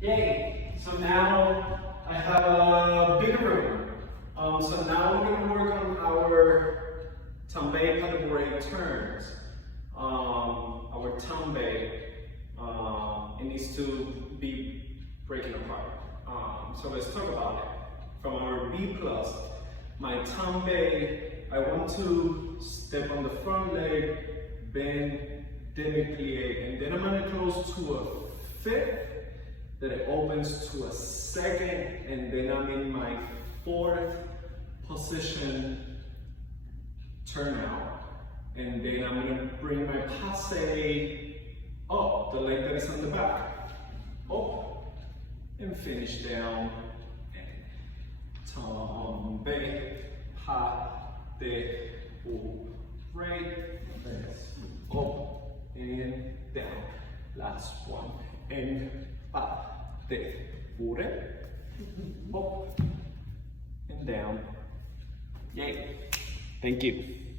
Yay! So now I have a bigger room. So now we're going to work on our Tombé pas de Bourrée turns. Our Tombé, it needs to be breaking apart. So let's talk about it. From our B plus, my Tombé, I want to step on the front leg, bend, demi-plie, and then I'm going to close to a fifth, then it opens to a second, and then I'm in my fourth position, turn out, and then I'm going to bring my passe up, the leg that is on the back, up, and finish down, and Tombé, pas de Bourrée, up and down, last one, and pas de Bourrée, up and down. Yay! Thank you.